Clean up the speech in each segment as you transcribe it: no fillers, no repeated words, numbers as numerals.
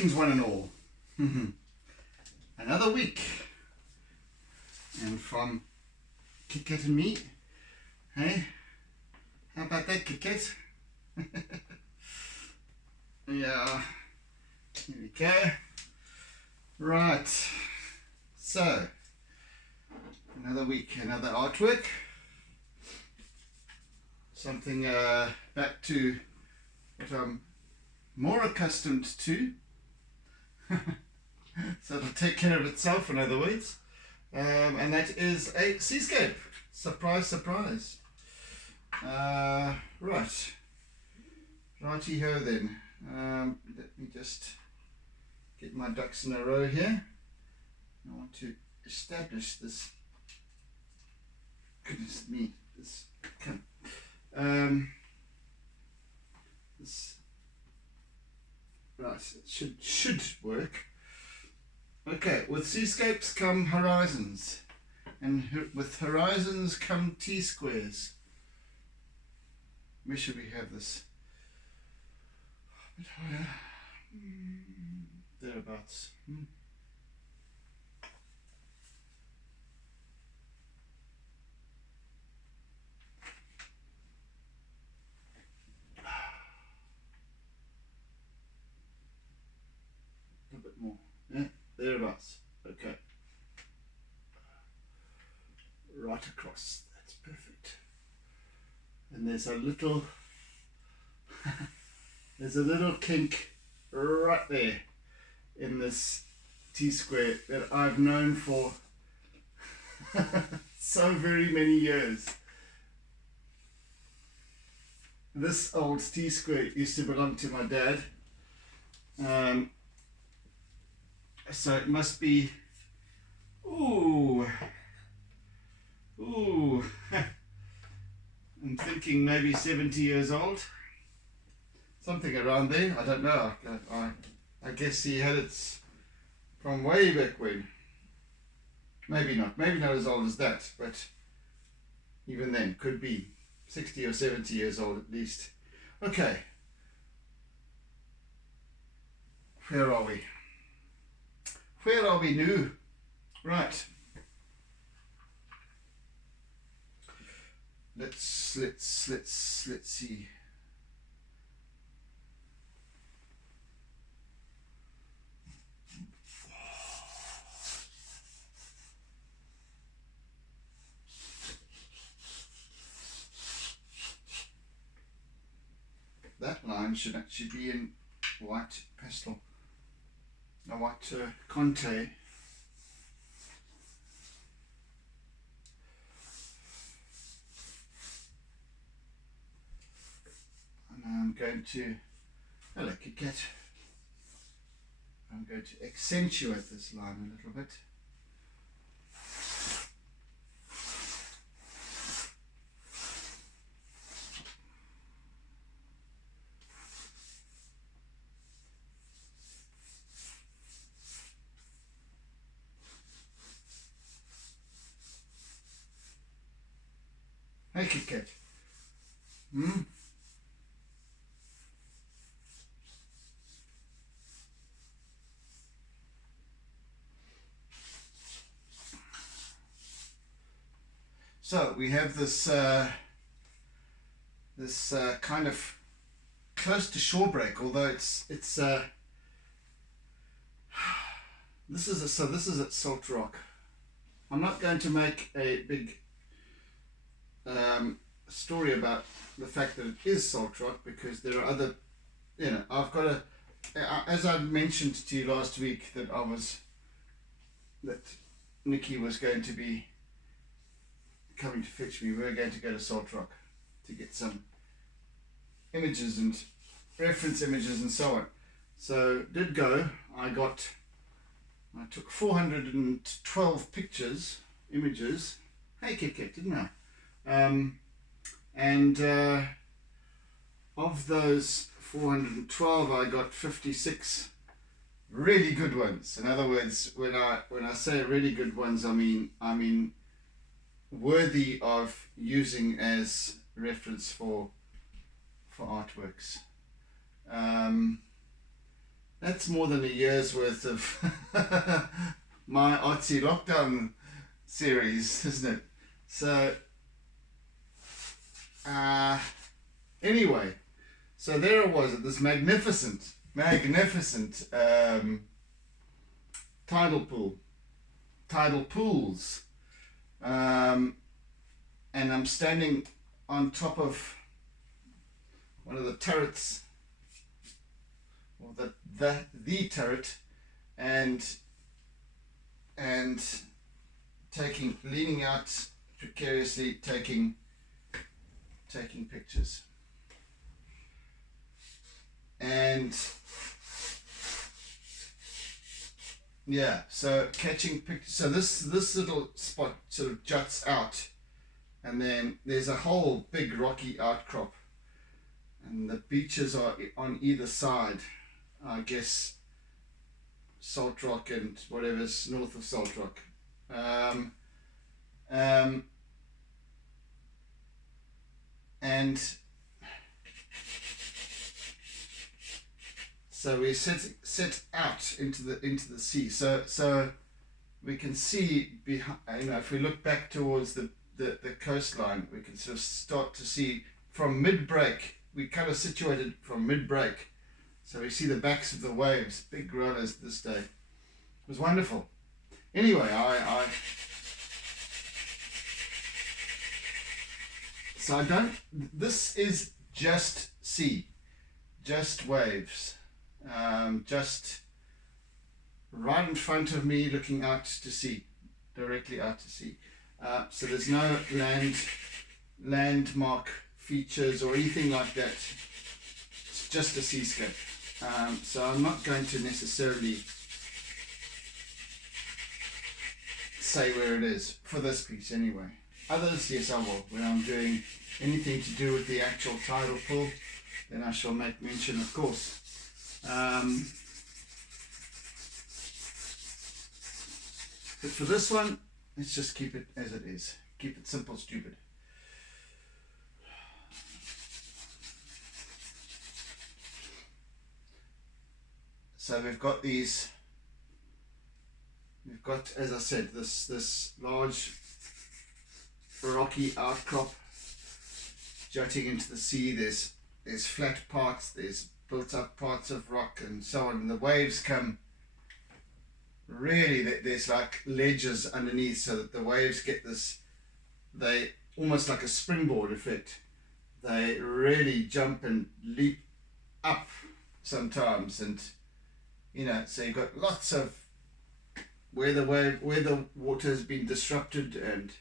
Greetings one and all. Another week. And from Kit Kat and me. Hey? How about that, Kit Kat? Yeah. Here we go. Right. So, another week, another artwork. Something back to what I'm more accustomed to. So it'll take care of itself, in other words. And that is a seascape. Surprise, surprise. Right. Righty-ho then. Let me just get my ducks in a row here. I want to establish this. Goodness me. This right, it should work. Okay, with seascapes come horizons, and with horizons come T-squares. Where should we have this? A bit higher. Thereabouts. A bit more. Yeah, thereabouts. Okay. Right across. That's perfect. And there's a little kink right there in this T-square that I've known for so very many years. This old T-square used to belong to my dad. So it must be, ooh, I'm thinking maybe 70 years old, something around there. I don't know. I guess he had it from way back when. Maybe not as old as that, but even then could be 60 or 70 years old at least. Okay, where are we? Where are we now? Right. Let's see. That line should actually be in white pastel. A white Conte. And I'm going to, hello Kit Kat. I'm going to accentuate this line a little bit. Hey Kit Kat. So we have this kind of close to shore break, although it's this is at Salt Rock. I'm not going to make a big story about the fact that it is Salt Rock, because there are other, I've got as I mentioned to you last week, that Nikki was going to be coming to fetch me. We were going to go to Salt Rock to get some images and reference images and so on. So did go. I took 412 images. Hey Kit Kat, didn't I? And of those 412, I got 56 really good ones. In other words, when I say really good ones, I mean worthy of using as reference for artworks. That's more than a year's worth of my Artsy lockdown series, isn't it? So anyway, so there it was at this magnificent tidal pools, and I'm standing on top of one of the turrets, or the turret, and leaning out precariously, taking pictures. And yeah, so catching pictures. So this little spot sort of juts out, and then there's a whole big rocky outcrop, and the beaches are on either side. I guess Salt Rock and whatever's north of Salt Rock. And so we set out into the sea. So we can see behind. If we look back towards the coastline, we can sort of start to see from mid-break. We kind of situated from mid-break, so we see the backs of the waves, big rollers this day. It was wonderful. Anyway, so I don't. This is just sea, just waves. Just right in front of me, looking out to sea, directly out to sea. So there's no landmark features or anything like that. It's just a seascape. So I'm not going to necessarily say where it is for this piece anyway. Others, yes, I will. When I'm doing anything to do with the actual tidal pool, then I shall make mention, of course. But for this one, let's just keep it as it is. Keep it simple, stupid. So we've got, as I said, this large rocky outcrop jutting into the sea. There's flat parts, there's built up parts of rock and so on, and the waves come really, there's like ledges underneath, so that the waves get this, they almost like a springboard effect. They really jump and leap up sometimes, and so you've got lots of where the water has been disrupted. And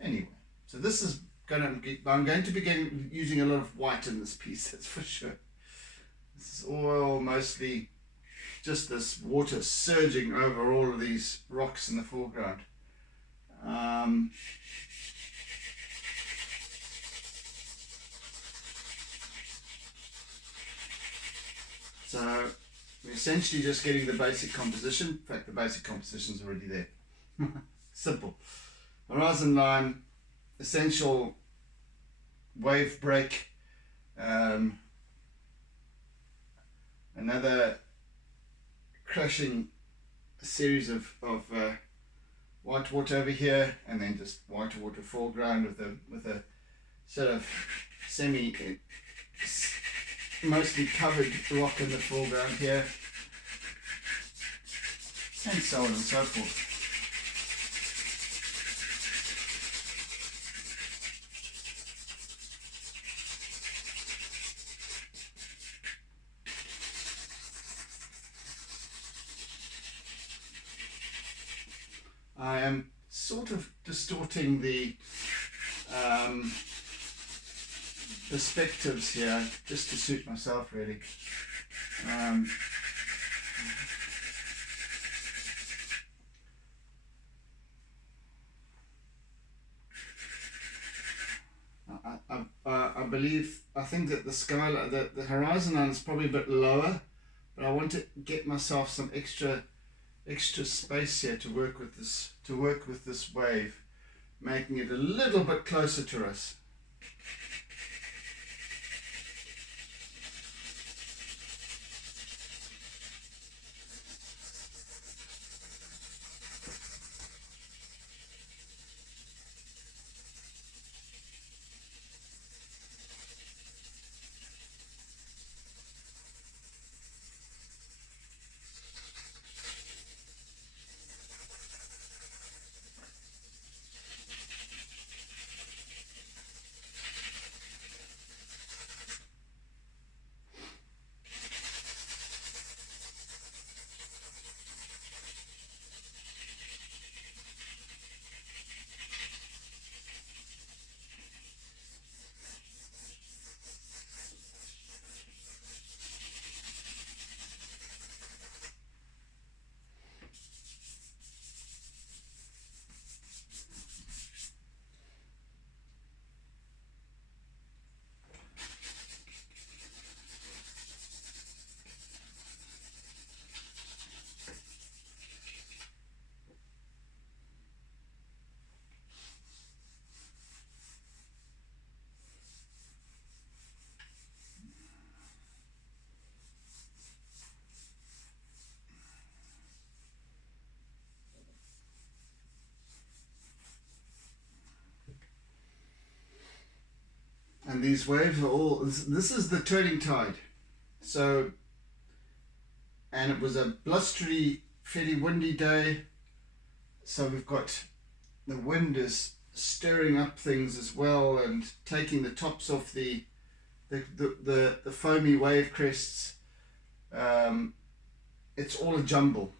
anyway, so this is I'm going to begin using a lot of white in this piece, that's for sure. This is all mostly just this water surging over all of these rocks in the foreground. So we're essentially just getting the basic composition. In fact, the basic composition is already there. Simple. Horizon line, essential wave break, another crashing series of white water over here, and then just white water foreground with a sort of mostly covered rock in the foreground here, and so on and so forth. I am sort of distorting the perspectives here just to suit myself, really. I think that the skyline, the horizon line is probably a bit lower, but I want to get myself some extra space here to work with this wave, making it a little bit closer to us. And these waves are all, this is the turning tide. So, and it was a blustery, fairly windy day. So we've got, the wind is stirring up things as well and taking the tops off the foamy wave crests. It's all a jumble.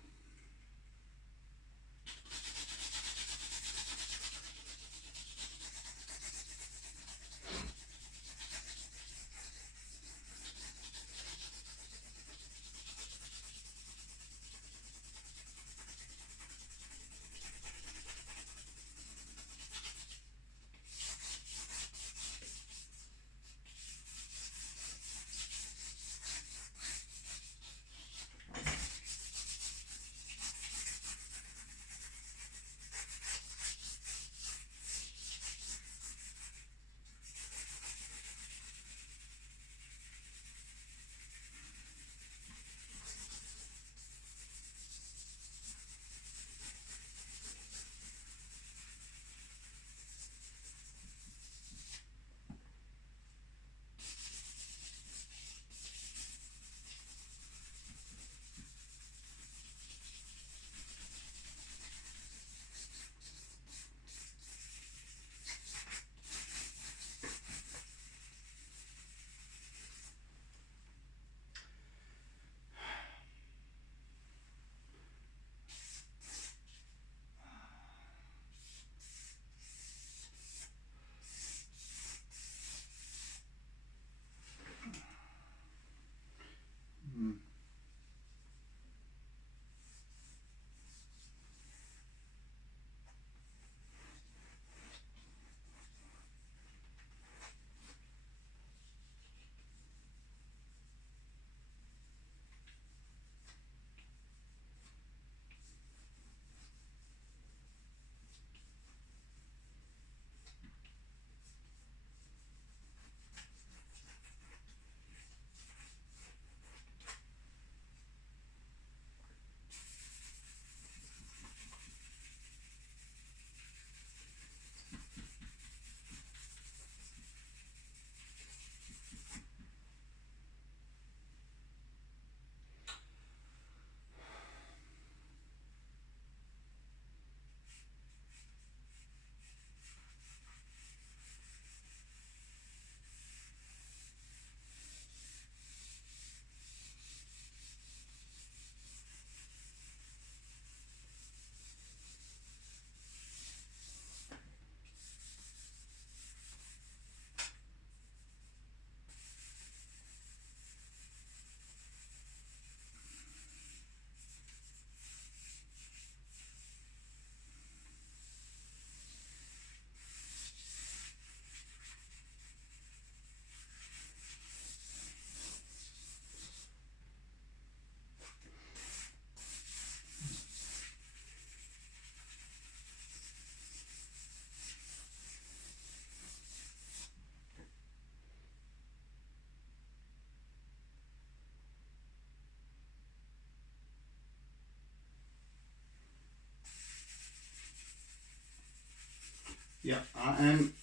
Yeah, I am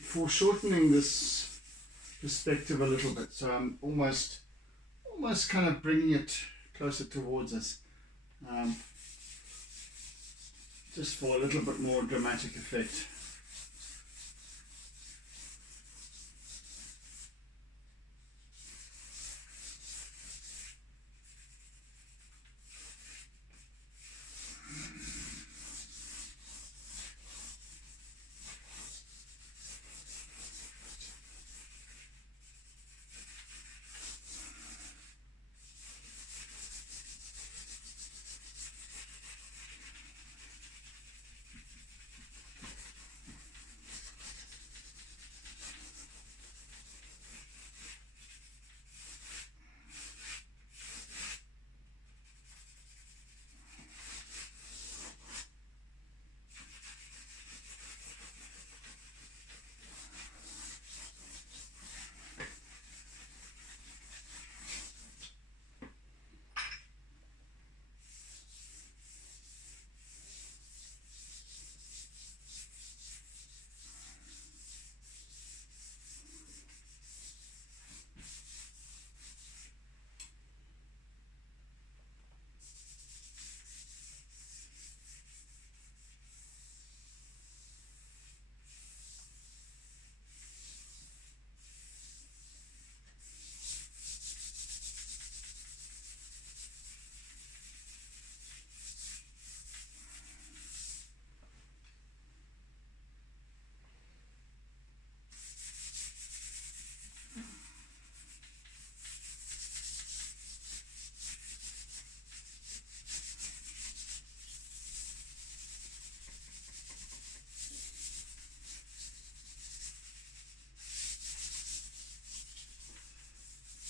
foreshortening this perspective a little bit, so I'm almost kind of bringing it closer towards us, just for a little bit more dramatic effect.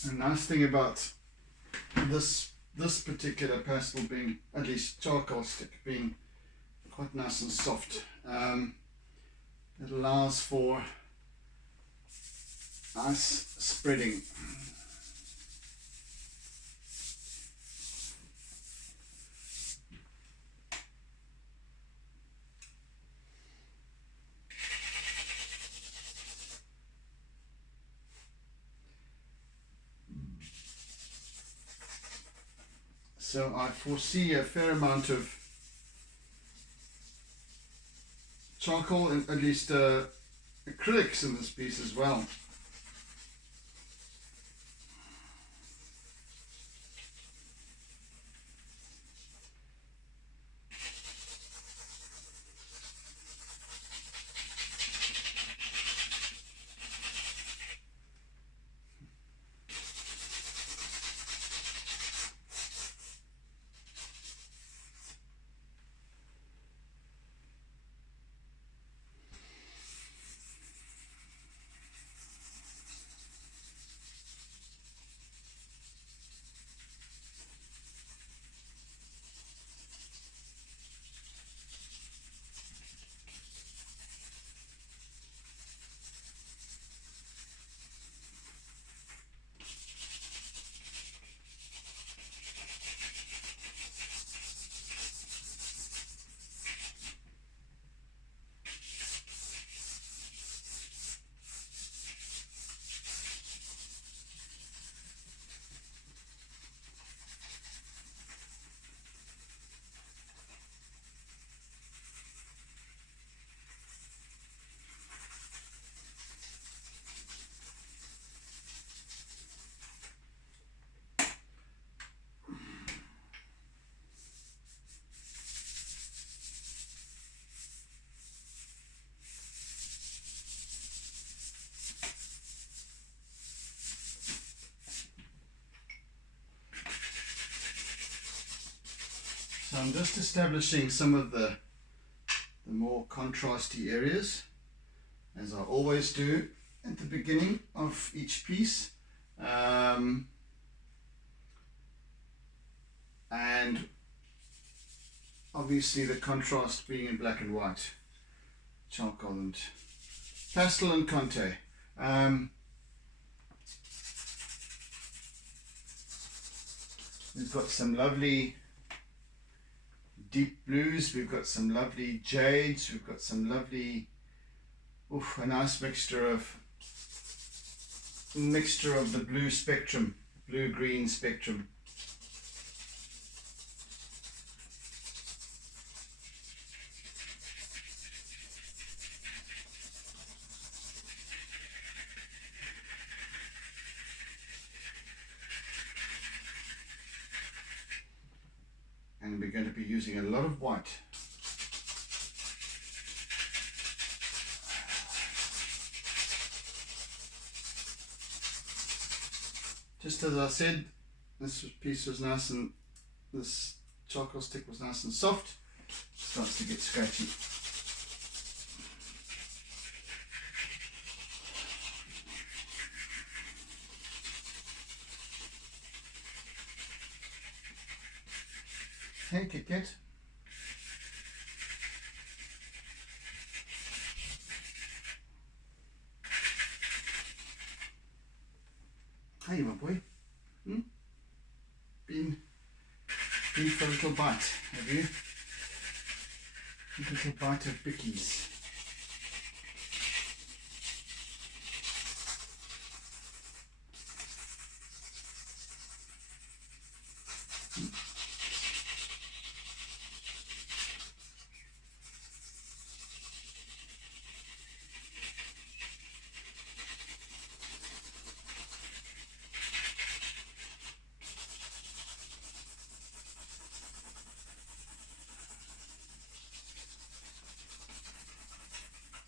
A nice thing about this particular pastel being, at least charcoal stick, being quite nice and soft, it allows for nice spreading. So I foresee a fair amount of charcoal and at least acrylics in this piece as well. So I'm just establishing some of the more contrasty areas, as I always do at the beginning of each piece. And obviously the contrast being in black and white, charcoal and pastel and Conte. We've got some lovely deep blues, we've got some lovely jades, we've got some lovely, a nice mixture of the blue spectrum, blue-green spectrum. And we're going to be using a lot of white. Just as I said, this piece was nice and this charcoal stick was nice and soft. It starts to get scratchy. Hey, Kit Kat. Hey, my boy. Been for a little bite, have you? A little bite of bickies.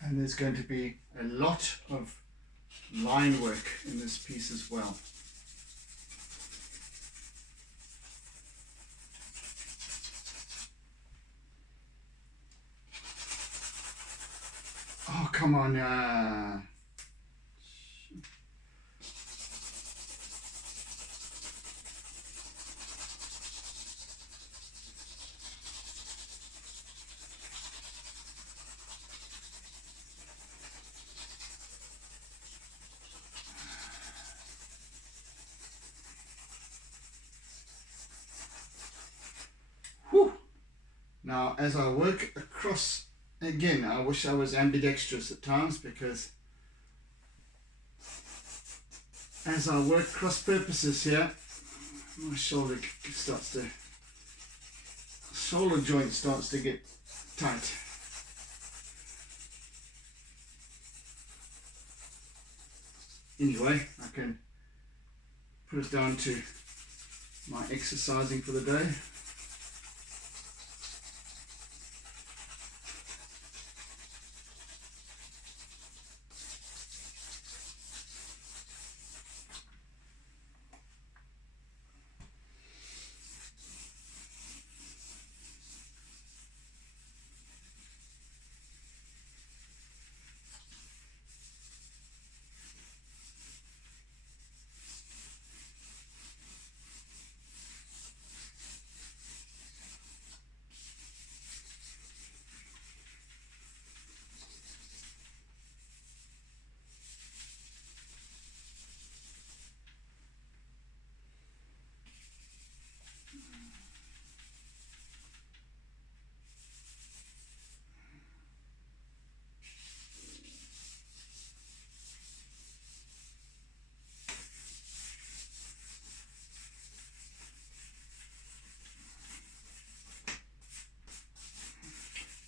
And there's going to be a lot of line work in this piece as well. Oh, come on. Now, as I work across, again, I wish I was ambidextrous at times, because as I work cross purposes here, my shoulder joint starts to get tight. Anyway, I can put it down to my exercising for the day.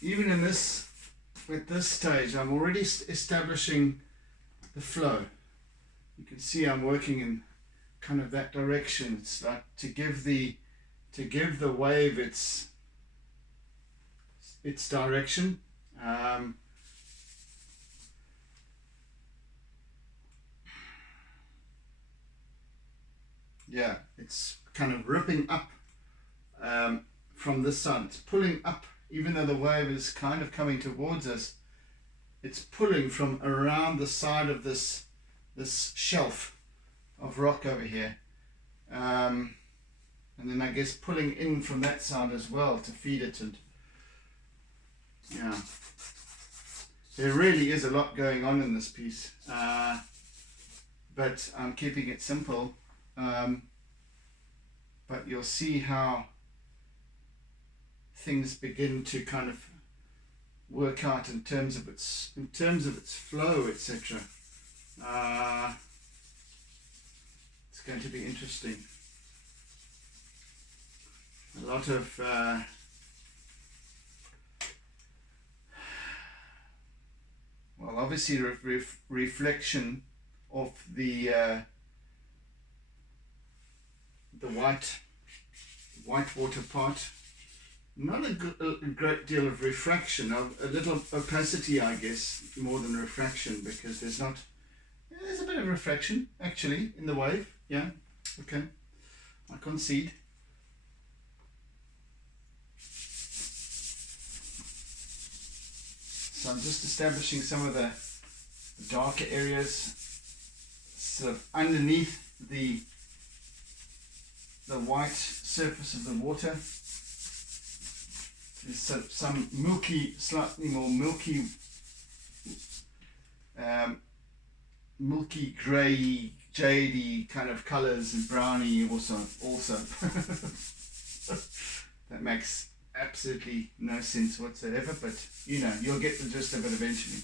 Even at this stage, I'm already establishing the flow. You can see I'm working in kind of that direction. It's like to give the wave its direction. Yeah, it's kind of ripping up from this side. It's pulling up. Even though the wave is kind of coming towards us, it's pulling from around the side of this shelf of rock over here, and then I guess pulling in from that side as well to feed it. And yeah, there really is a lot going on in this piece, but I'm keeping it simple, but you'll see how things begin to kind of work out in terms of its flow, etc. It's going to be interesting. A lot of well, obviously reflection of the white water part. Not a great deal of refraction, a little opacity, I guess, more than refraction, because there's a bit of refraction actually in the wave. Yeah, okay, I concede. So I'm just establishing some of the darker areas sort of underneath the white surface of the water. There's some milky, slightly more milky grey, jadey kind of colours, and browny also. That makes absolutely no sense whatsoever, but you know, you'll get the gist of it eventually.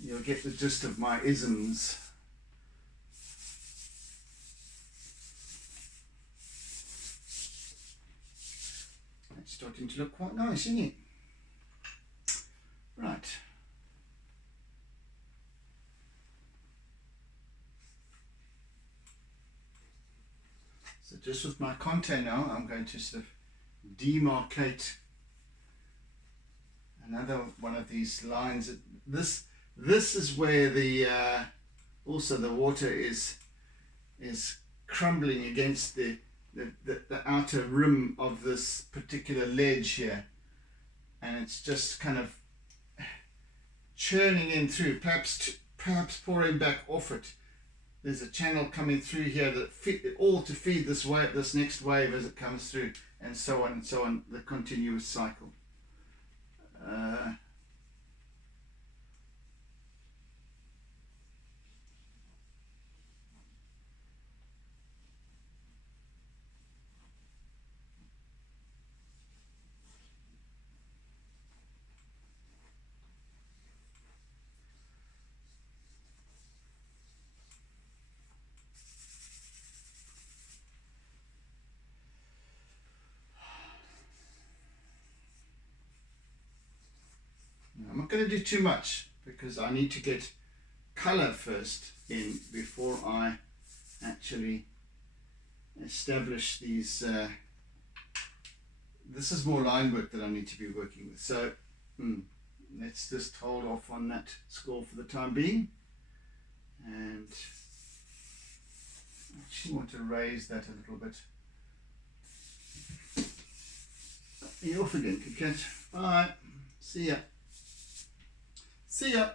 You'll get the gist of my isms. It's starting to look quite nice, isn't it? Right. So just with my contour now, I'm going to sort of demarcate another one of these lines. This is where the also the water is crumbling against the outer rim of this particular ledge here, and it's just kind of churning in through, perhaps pouring back off it. There's a channel coming through here that all to feed this wave, this next wave as it comes through, and so on and so on, the continuous cycle. not going to do too much because I need to get color first in before I actually establish these. This is more line work that I need to be working with. So let's just hold off on that score for the time being. And I actually want to raise that a little bit. You're off again, Kit Kat. Bye. See ya. See ya.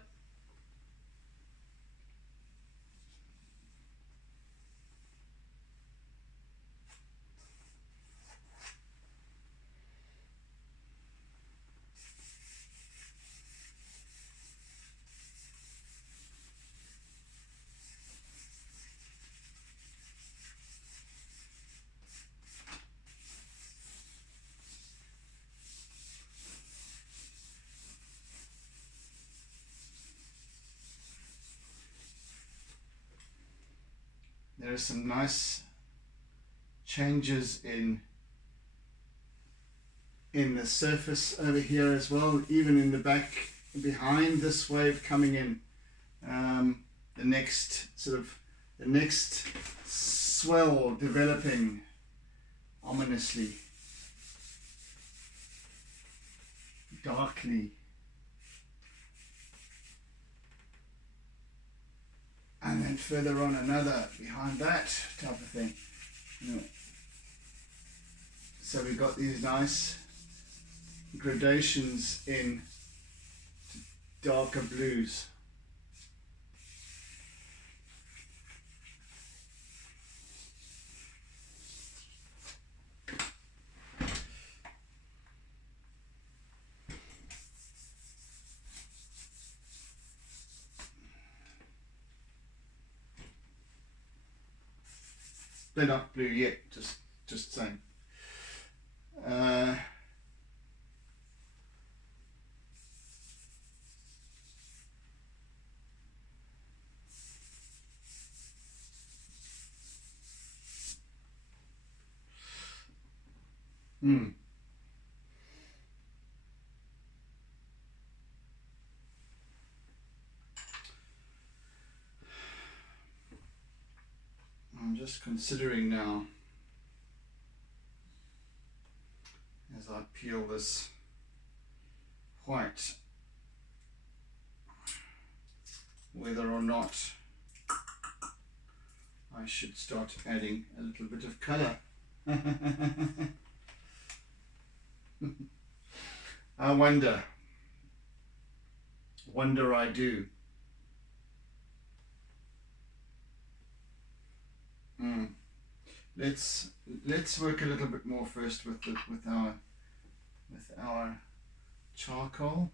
There are some nice changes in the surface over here as well, even in the back behind this wave coming in. The next swell developing ominously, darkly. And then further on another behind that type of thing. So we've got these nice gradations in darker blues. They're not blue yet, just saying. I'm just considering now, as I peel this white, whether or not I should start adding a little bit of color. I wonder I do. Let's work a little bit more first with our charcoal.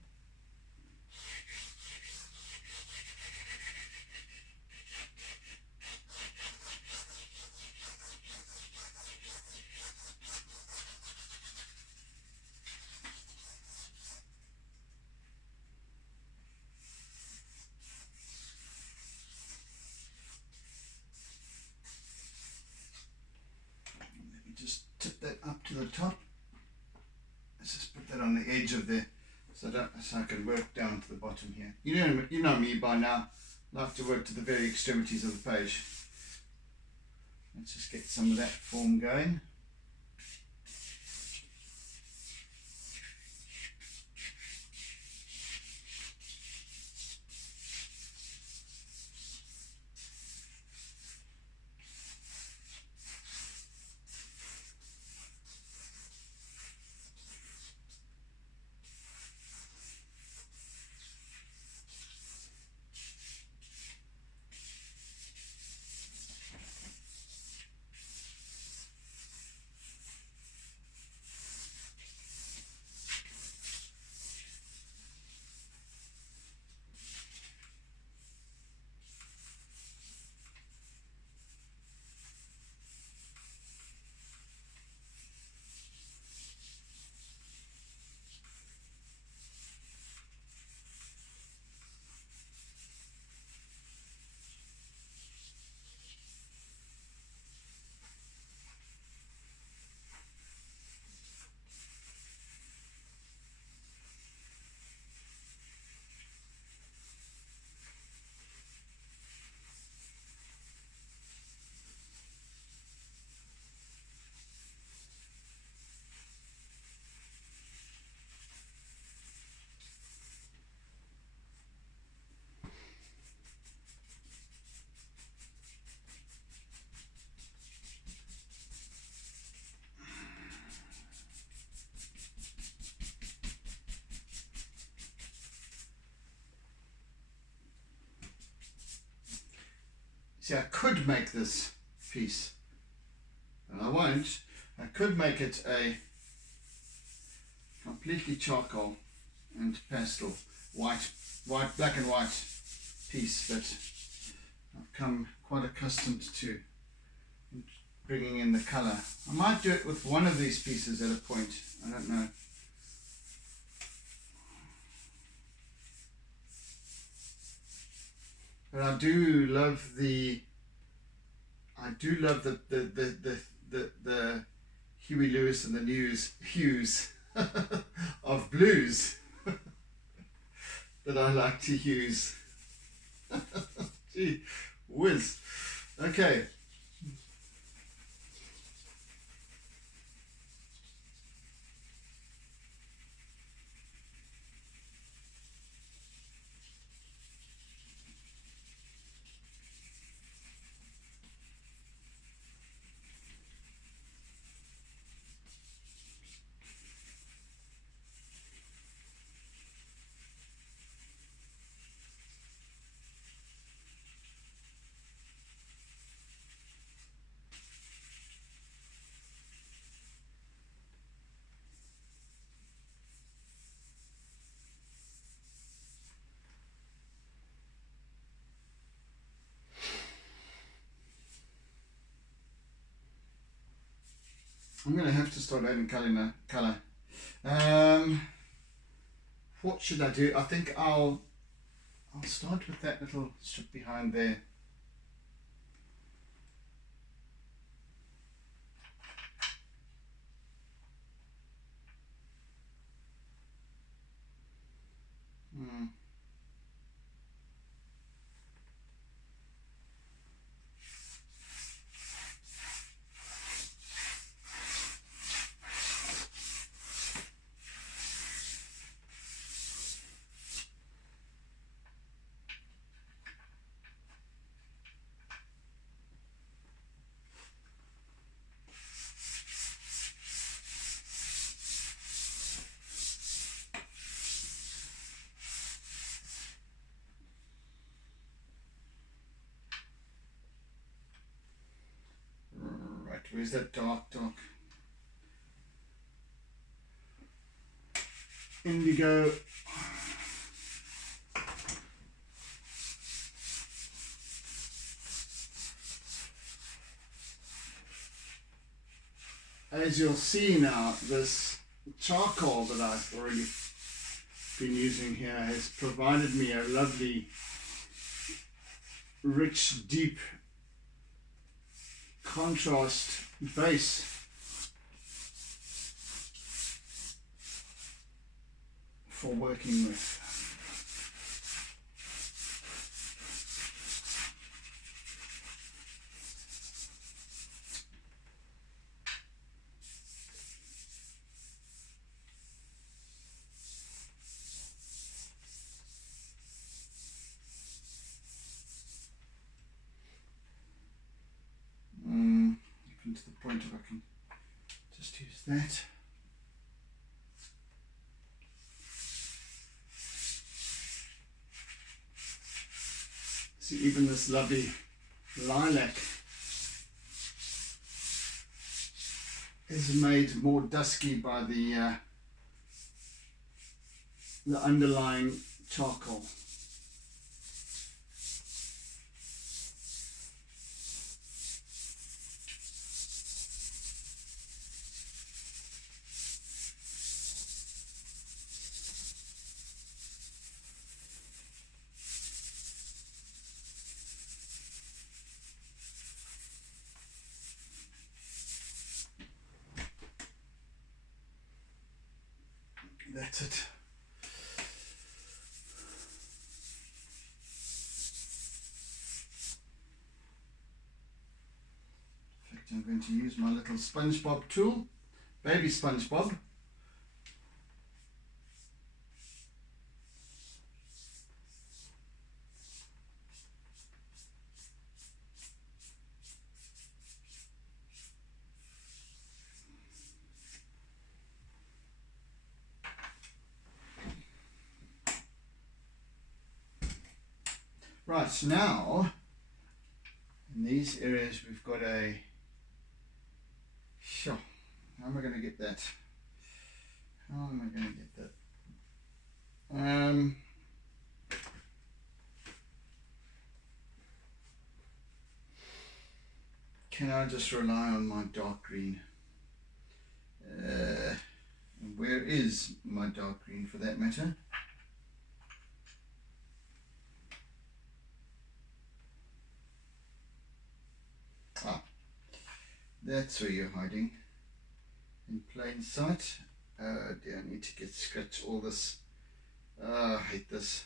Tip that up to the top. Let's just put that on the edge of there, so I can work down to the bottom here. You know me by now. I like to work to the very extremities of the page. Let's just get some of that form going. See, I could make this piece, and I won't. I could make it a completely charcoal and pastel, white, black and white piece, but I've come quite accustomed to bringing in the colour. I might do it with one of these pieces at a point, I don't know. But I do love the Huey Lewis and the hues of blues that I like to use. Gee whiz. Okay. I'm going to have to start adding colour. What should I do? I think I'll start with that little strip behind there. Where's that dark indigo? As you'll see now, this charcoal that I've already been using here has provided me a lovely, rich, deep contrast base for working with. To the point where I can just use that. See, even this lovely lilac is made more dusky by the underlying charcoal. That's it. In fact, I'm going to use my little SpongeBob tool, baby SpongeBob. Right, now In these areas we've got a, sure, how am I going to get that? How am I going to get that? Can I just rely on my dark green? Where is my dark green for that matter? Ah, that's where you're hiding. In plain sight. Oh dear, I need to scratch all this. Oh, I hate this.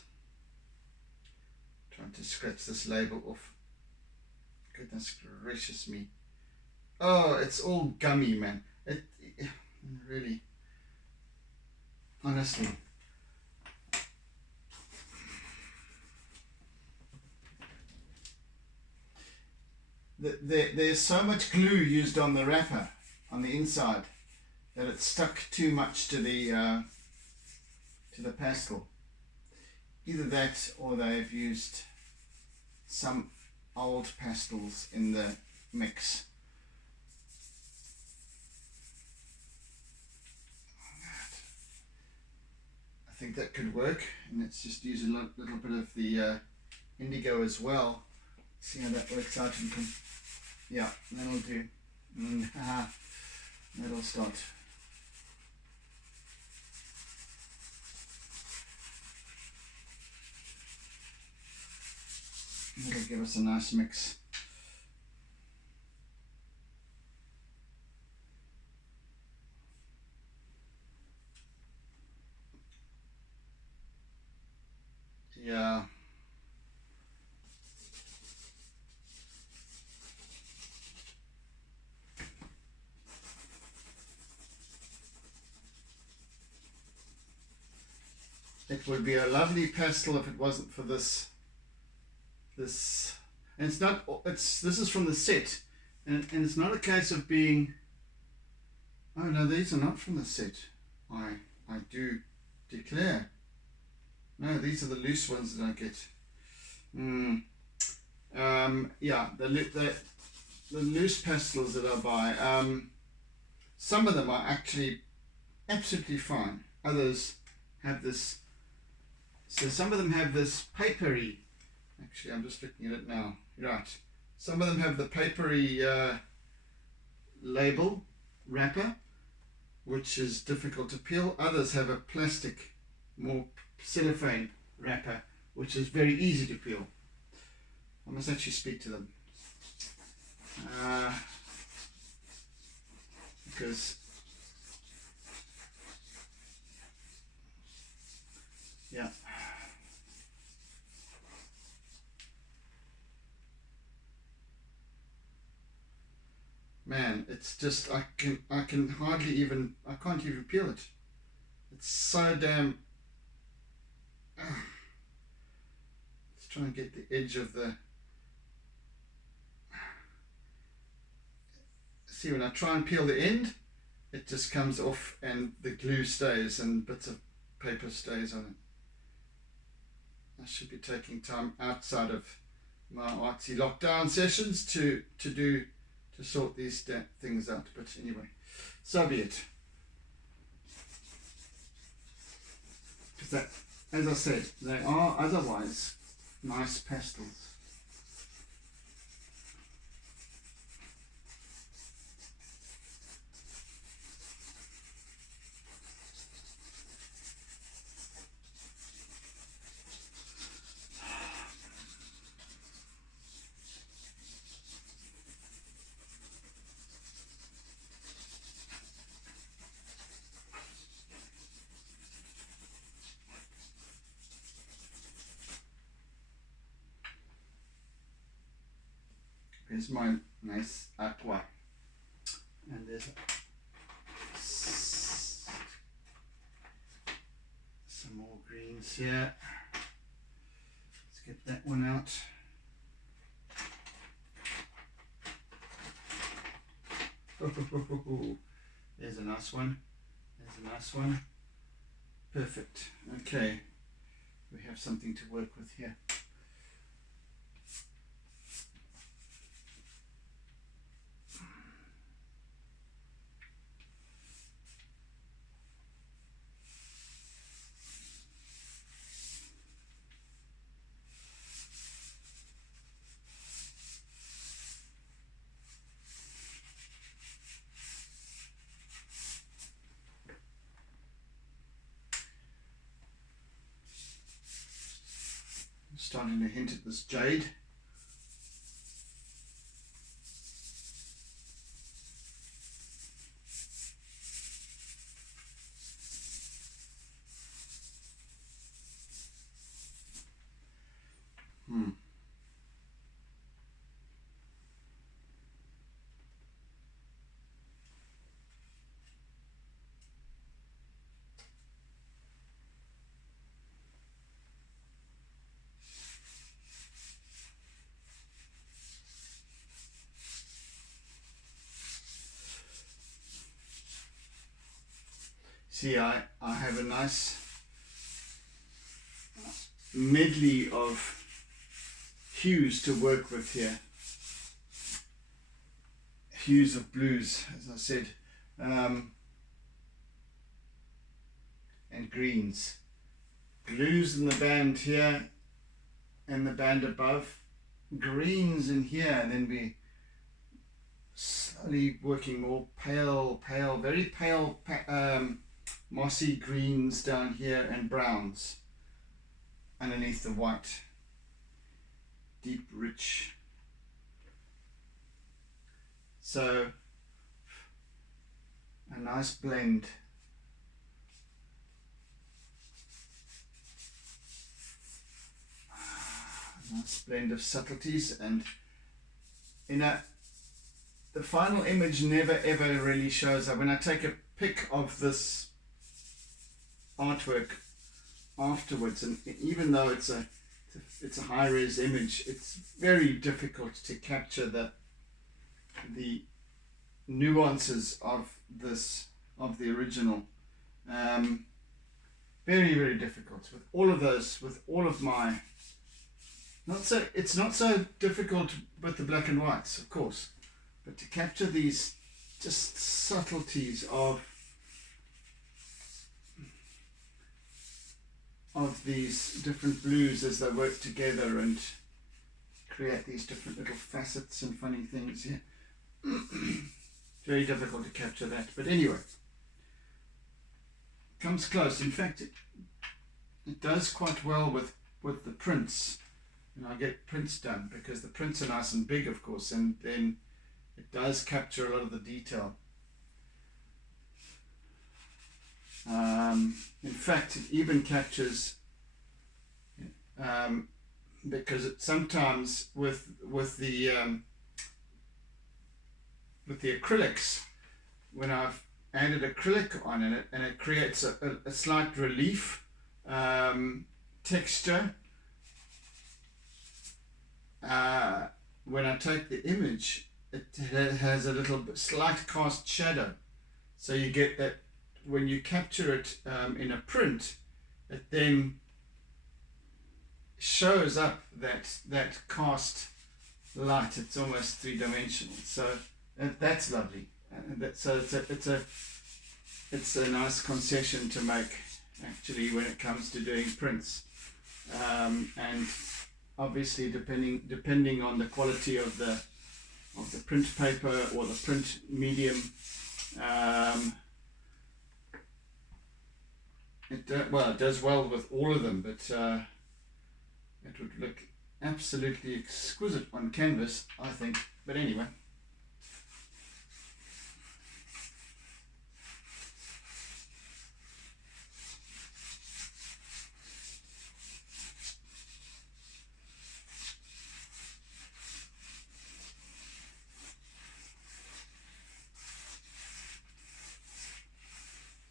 Trying to scratch this label off. Goodness gracious me. Oh, it's all gummy, man. It really, honestly. There's so much glue used on the wrapper, on the inside, that it's stuck too much to the pastel. Either that, or they've used some old pastels in the mix. I think that could work, and let's just use a little bit of the indigo as well. See how that works out. And yeah, that'll do. And that'll start. That'll give us a nice mix. Yeah. It would be a lovely pastel if it wasn't for this. And it's not. This is from the set, and it's not a case of being. Oh no, these are not from the set. I do declare. No, these are the loose ones that I get. Yeah, the loose pastels that I buy. Some of them are actually absolutely fine. Others have this. So some of them have this papery. Actually, I'm just looking at it now. Right. Some of them have the papery label wrapper, which is difficult to peel. Others have a plastic, more cellophane wrapper, which is very easy to peel. I must actually speak to them. Because yeah. Man, it's just I can't even peel it. It's so damn. Let's try and get the edge of the. See, when I try and peel the end, it just comes off and the glue stays and bits of paper stays on it. I should be taking time outside of my Artsy lockdown sessions to sort these things out, but anyway, so be it. Because that, as I said, they are otherwise nice pastels. Here's my nice aqua, and there's some more greens here. Let's get that one out. There's a nice one. There's a nice one. Perfect. Okay, we have something to work with here. starting to hint at this jade. See, I have a nice medley of hues to work with here. Hues of blues, as I said, and greens. Blues in the band here and the band above, greens in here, and then we slowly working more pale, very pale, mossy greens down here and browns underneath the white. Deep, rich. So a nice blend. A nice blend of subtleties, and the final image never ever really shows up. When I take a pic of this artwork afterwards, and even though it's a high-res image, it's very difficult to capture the nuances of the original. Very, very difficult with all of those, with all of my it's not so difficult with the black and whites, of course, but to capture these just subtleties of these different blues as they work together and create these different little facets and funny things here. Very difficult to capture that, but anyway, comes close. In fact, it does quite well with the prints, and I get prints done because the prints are nice and big, of course, and then it does capture a lot of the detail. In fact, it even captures, because it sometimes with the acrylics, when I've added acrylic on it, and it creates a slight relief texture. When I take the image, it has a little bit slight cast shadow, so you get that when you capture it in a print, it then shows up that cast light. It's almost three-dimensional, so that's lovely. So it's a nice concession to make, actually, when it comes to doing prints, and obviously depending on the quality of the print paper or the print medium, it does well with all of them, but it would look absolutely exquisite on canvas, I think. But anyway.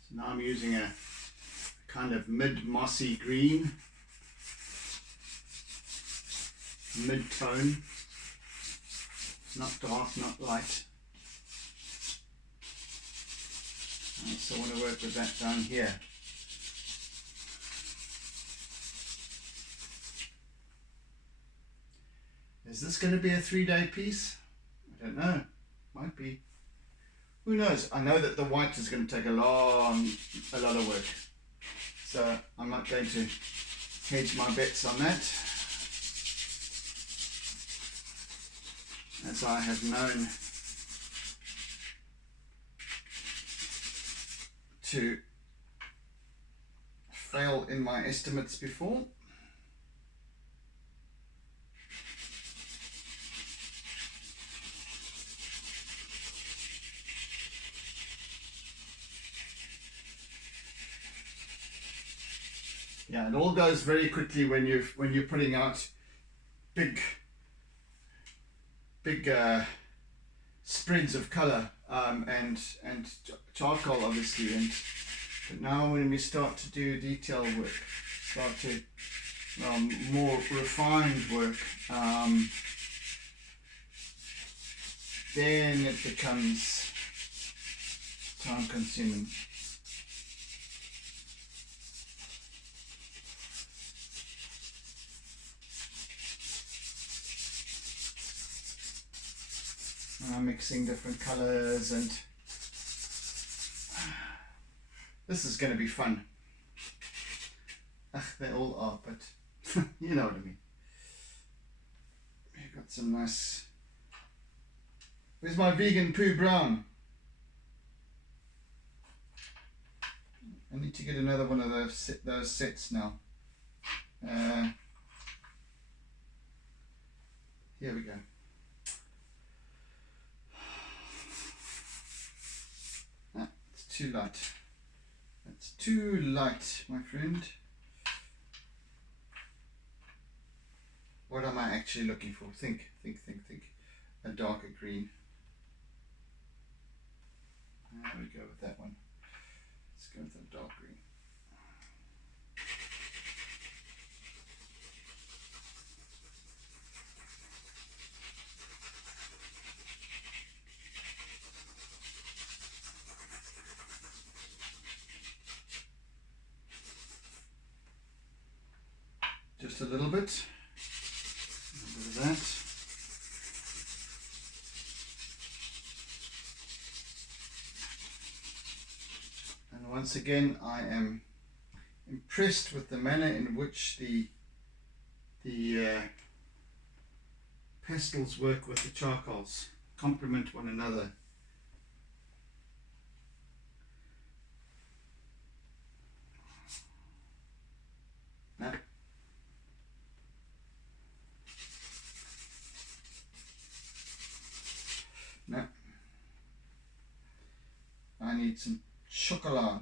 So now I'm using a kind of mid-mossy green, mid-tone, not dark, not light. I also want to work with that down here. Is this going to be a 3-day piece? I don't know. Might be. Who knows? I know that the white is going to take a lot of work. So I'm not going to hedge my bets on that, as I have known to fail in my estimates before. Yeah, it all goes very quickly when you're putting out big spreads of color, and charcoal obviously, and but now when we start to do detail work, start to more refined work, then it becomes time consuming. Mixing different colors, and this is going to be fun. They all are, but you know what I mean. We've got some nice. Where's my vegan poo brown? I need to get another one of those sets now. Here we go. It's too light. That's too light, my friend. What am I actually looking for? Think. A darker green. There we go with that one. Let's go with the dark green. Just a little bit of that. And once again, I am impressed with the manner in which the pastels work with the charcoals, complement one another. Now, no. I need some chocolate.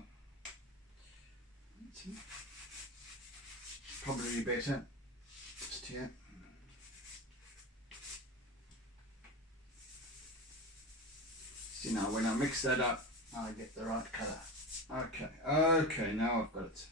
Probably better. Just here. See, now when I mix that up, I get the right color. Okay, now I've got it.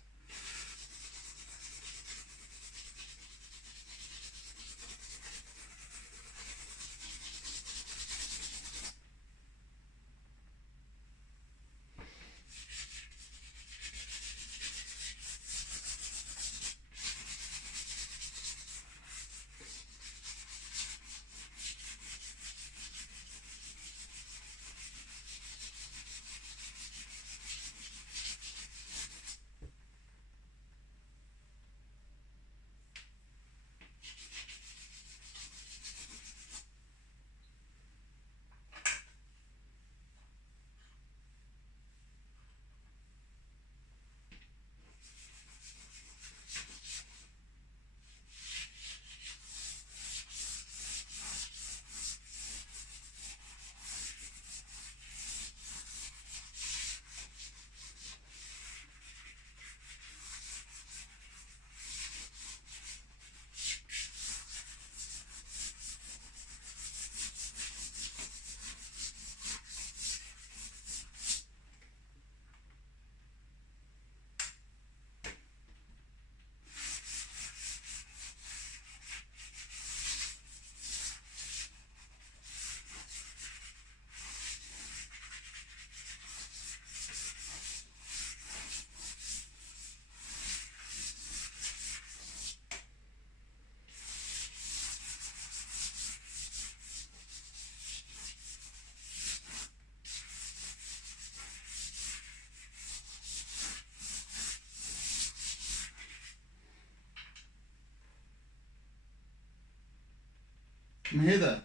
Come hither.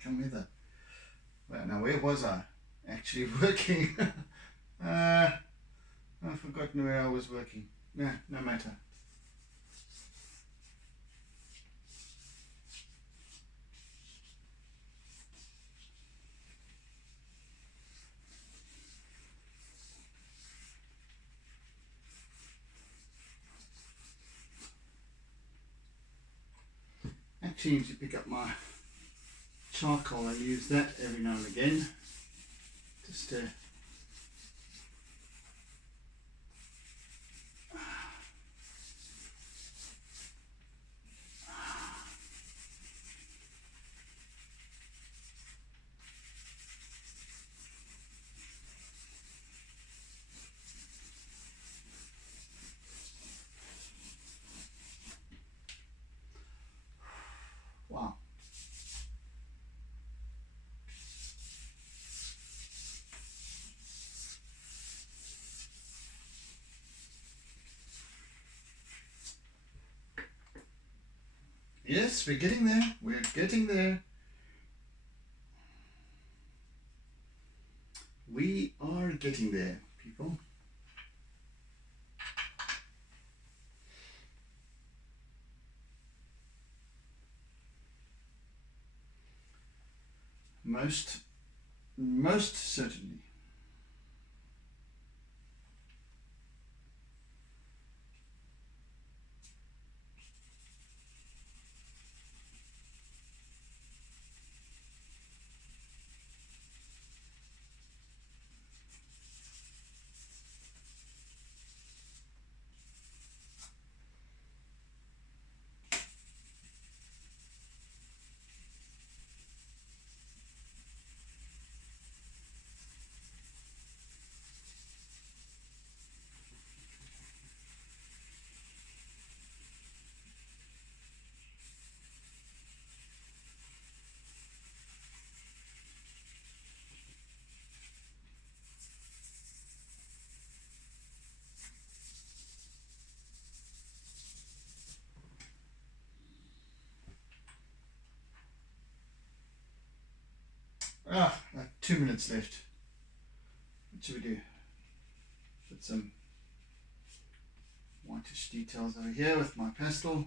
Come hither. Well, now where was I actually working? I've forgotten where I was working. Yeah, no matter. keen to pick up my charcoal and use that every now and again. Just wow. Yes, we're getting there. We're getting there. We are getting there, people. Most certainly. Like 2 minutes left. What should we do? Put some whitish details over here with my pastel.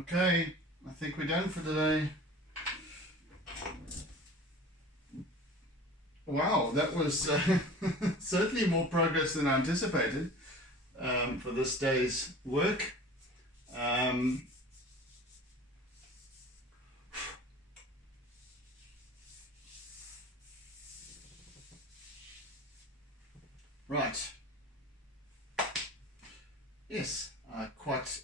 Okay, I think we're done for today. Wow, that was certainly more progress than I anticipated for this day's work. Right. Yes, I quite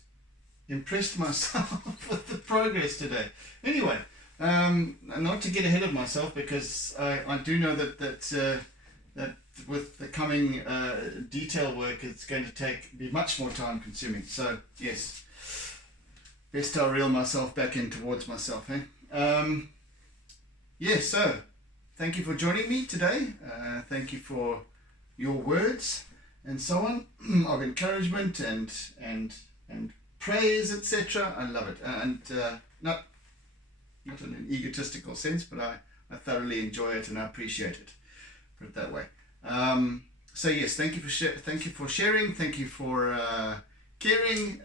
impressed myself with the progress today. Anyway, not to get ahead of myself, because I do know that with the coming detail work, it's going to be much more time consuming. So yes, best I reel myself back in towards myself. Yes, so thank you for joining me today. Thank you for your words and so on of encouragement and praise, etc. I love it. And no, not in an egotistical sense, but I thoroughly enjoy it and I appreciate it. Put it that way. So yes, thank you for sharing. Thank you for caring,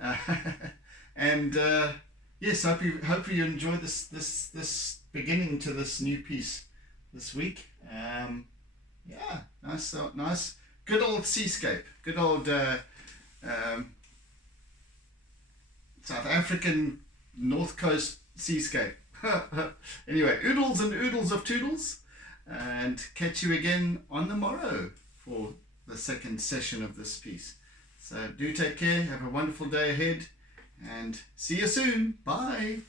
and yes, hopefully you enjoy this beginning to this new piece this week. Yeah, nice, good old seascape, good old South African North Coast seascape. Anyway, oodles and oodles of toodles, and catch you again on the morrow for the second session of this piece. So do take care, have a wonderful day ahead, and see you soon. Bye.